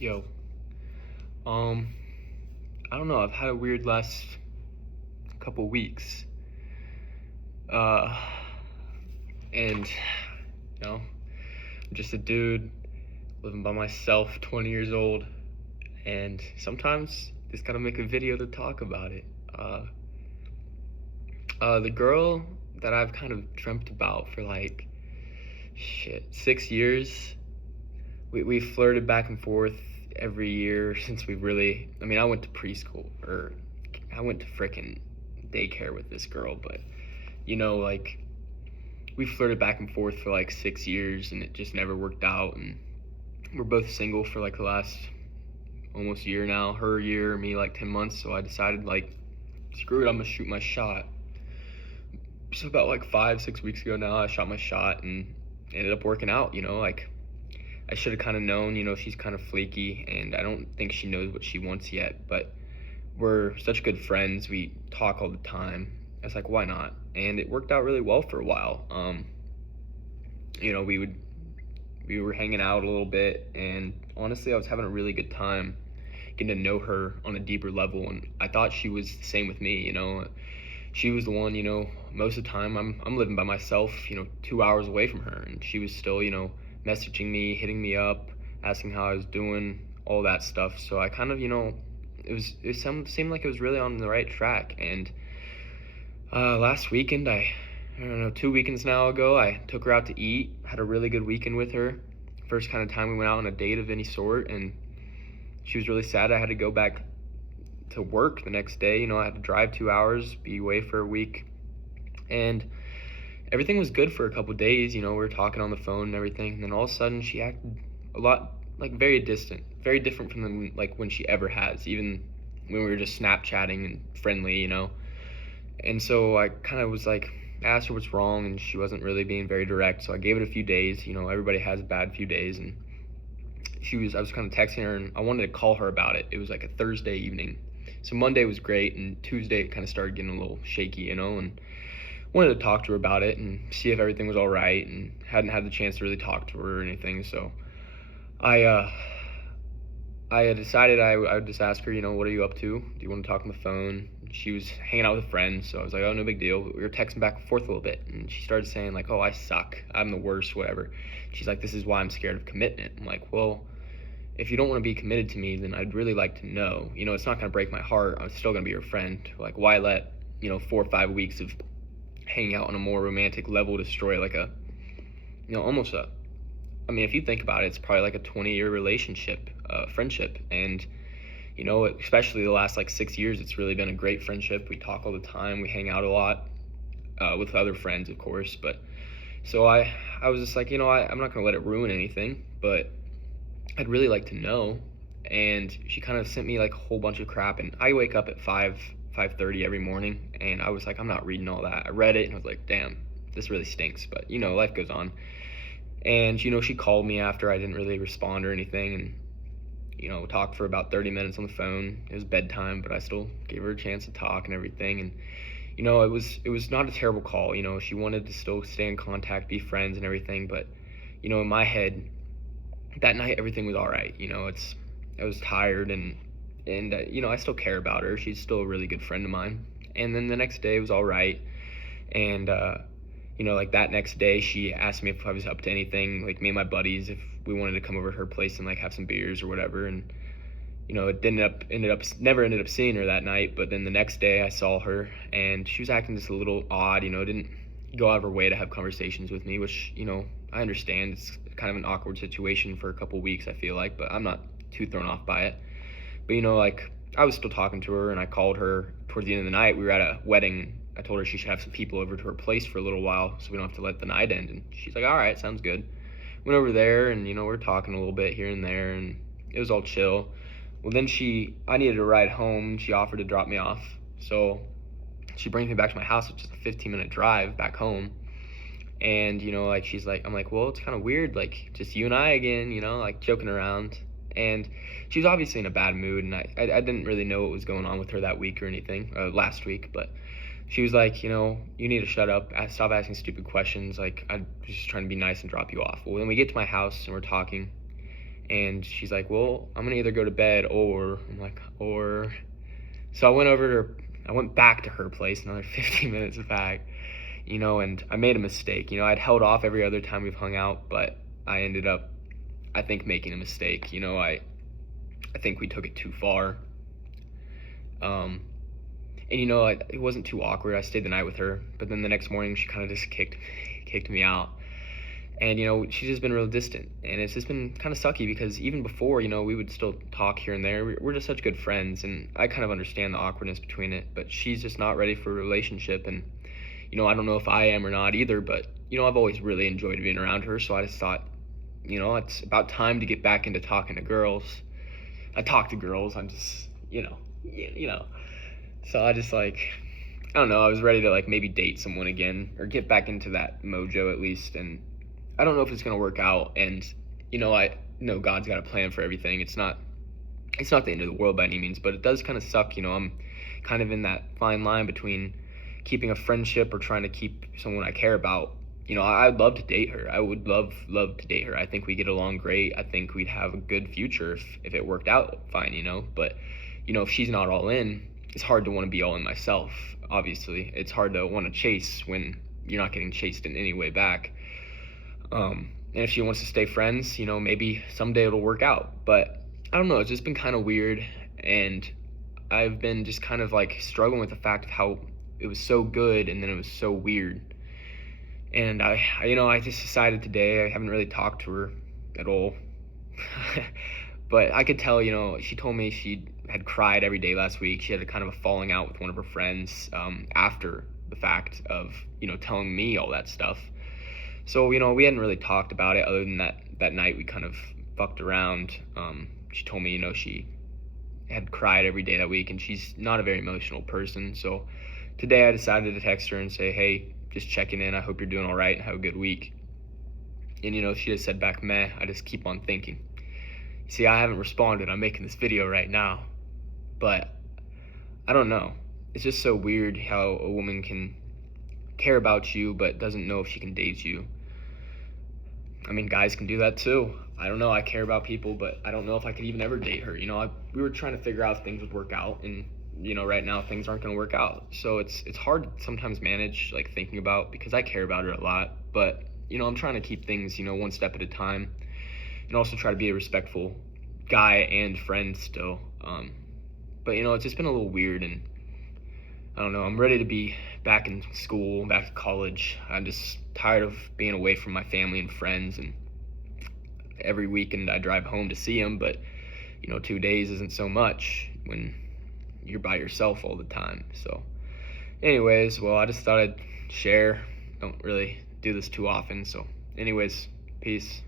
Yo, um, I don't know. I've had a weird last couple weeks. Uh, and I'm just a dude living by myself, 20 years old, and sometimes just gotta make a video to talk about it. The girl that I've kind of dreamt about for like 6 years. We flirted back and forth every year since we really. I mean, I went to preschool, or I went to frickin' daycare with this girl, but like we flirted back and forth for like 6 years, and it just never worked out. And we're both single for like the last almost year now. Her a year, me like 10 months. So I decided like, screw it, I'm gonna shoot my shot. So about like 5, 6 weeks ago now, I shot my shot and it ended up working out. Like I should have kind of known. She's kind of flaky, and I don't think she knows what she wants yet. But we're such good friends. We talk all the time. I was like, why not? And it worked out really well for a while. We were hanging out a little bit, and honestly, I was having a really good time getting to know her on a deeper level. And I thought she was the same with me. She was the one. Most of the time, I'm living by myself. 2 hours away from her, and she was still, messaging me, hitting me up, asking how I was doing, all that stuff. So I kind of, seemed like it was really on the right track. And last weekend, I don't know, 2 weekends now ago, I took her out to eat, had a really good weekend with her. First kind of time we went out on a date of any sort, and she was really sad I had to go back to work the next day. I had to drive 2 hours, be away for a week, and everything was good for a couple days. We were talking on the phone and everything, and then all of a sudden she acted a lot like very distant, very different from like when she ever has, even when we were just Snapchatting and friendly. And so I kind of was like, asked her what's wrong, and she wasn't really being very direct. So I gave it a few days. Everybody has a bad few days, and I was kind of texting her, and I wanted to call her about it. It was like a Thursday evening, so Monday was great, and Tuesday it kind of started getting a little shaky, and wanted to talk to her about it and see if everything was all right, and hadn't had the chance to really talk to her or anything. So I had decided I would just ask her, what are you up to? Do you want to talk on the phone? She was hanging out with a friend, so I was like, oh, no big deal. We were texting back and forth a little bit, and she started saying like, oh, I suck, I'm the worst, whatever. She's like, this is why I'm scared of commitment. I'm like, well, if you don't want to be committed to me, then I'd really like to know. It's not going to break my heart. I'm still going to be your friend. Like, why let 4 or 5 weeks of hanging out on a more romantic level destroy like almost a, I mean, if you think about it, it's probably like a 20-year relationship, friendship. And especially the last like 6 years, it's really been a great friendship. We talk all the time, we hang out a lot, with other friends, of course. But so I was just like, I'm not gonna let it ruin anything, but I'd really like to know. And she kind of sent me like a whole bunch of crap, and I wake up at 5:30 every morning, and I was like, I'm not reading all that. I read it and I was like, damn, this really stinks. But life goes on. And she called me after I didn't really respond or anything, and talked for about 30 minutes on the phone. It was bedtime, but I still gave her a chance to talk and everything. And it was not a terrible call. She wanted to still stay in contact, be friends and everything. But in my head, that night everything was all right. I was tired, and I still care about her. She's still a really good friend of mine. And then the next day was all right. And like that next day, she asked me if I was up to anything, like me and my buddies, if we wanted to come over to her place and like have some beers or whatever. And it never ended up seeing her that night. But then the next day I saw her, and she was acting just a little odd. Didn't go out of her way to have conversations with me, which I understand. It's kind of an awkward situation for a couple weeks, I feel like, but I'm not too thrown off by it. But like I was still talking to her, and I called her towards the end of the night. We were at a wedding. I told her she should have some people over to her place for a little while so we don't have to let the night end. And she's like, all right, sounds good. Went over there, and we're talking a little bit here and there, and it was all chill. Well, then I needed a ride home. She offered to drop me off. So she brings me back to my house, which is a 15-minute drive back home. And like she's like, I'm like, well, it's kind of weird, like just you and I again, like joking around. And she was obviously in a bad mood, and I didn't really know what was going on with her that week or anything, last week. But she was like, you need to shut up, stop asking stupid questions. Like, I was just trying to be nice and drop you off. Well, then we get to my house, and we're talking, And she's like, well, I'm gonna either go to bed or, I'm like, or. So I went back to her place, another 15 minutes back, and I made a mistake. I'd held off every other time we've hung out, but I ended up, I think, making a mistake. I think we took it too far. And it wasn't too awkward. I stayed the night with her, but then the next morning she kind of just kicked me out. And she's just been real distant, and it's just been kind of sucky because even before, we would still talk here and there. We're just such good friends, and I kind of understand the awkwardness between it. But she's just not ready for a relationship, and I don't know if I am or not either. But I've always really enjoyed being around her, so I just thought, it's about time to get back into talking to girls. I talk to girls. I'm just, So I just I don't know. I was ready to maybe date someone again or get back into that mojo at least, and I don't know if it's gonna work out, and I know God's got a plan for everything. It's not the end of the world by any means, but it does kind of suck. I'm kind of in that fine line between keeping a friendship or trying to keep someone I care about. I'd love to date her. I would love to date her. I think we get along great. I think we'd have a good future if it worked out fine. But if she's not all in, it's hard to want to be all in myself. Obviously, it's hard to want to chase when you're not getting chased in any way back. And if she wants to stay friends, maybe someday it'll work out. But I don't know, it's just been kind of weird, and I've been just kind of struggling with the fact of how it was so good and then it was so weird. And I just decided today, I haven't really talked to her at all. But I could tell, she told me she had cried every day last week. She had a kind of a falling out with one of her friends after the fact of, telling me all that stuff. So, we hadn't really talked about it other than that night we kind of fucked around. She told me, she had cried every day that week, and she's not a very emotional person. So today I decided to text her and say, hey, just checking in. I hope you're doing all right and have a good week. And, she just said back, meh, I just keep on thinking. See, I haven't responded. I'm making this video right now. But I don't know. It's just so weird how a woman can care about you but doesn't know if she can date you. I mean, guys can do that too. I don't know. I care about people, but I don't know if I could even ever date her. We were trying to figure out if things would work out, and right now things aren't going to work out. So it's hard to sometimes manage thinking about, because I care about her a lot, but I'm trying to keep things one step at a time, and also try to be a respectful guy and friend still. But it's just been a little weird, and I don't know. I'm ready to be back in school, back to college. I'm just tired of being away from my family and friends, and every weekend I drive home to see them, but 2 days isn't so much when you're by yourself all the time. So anyways, well, I just thought I'd share. Don't really do this too often. So anyways, peace.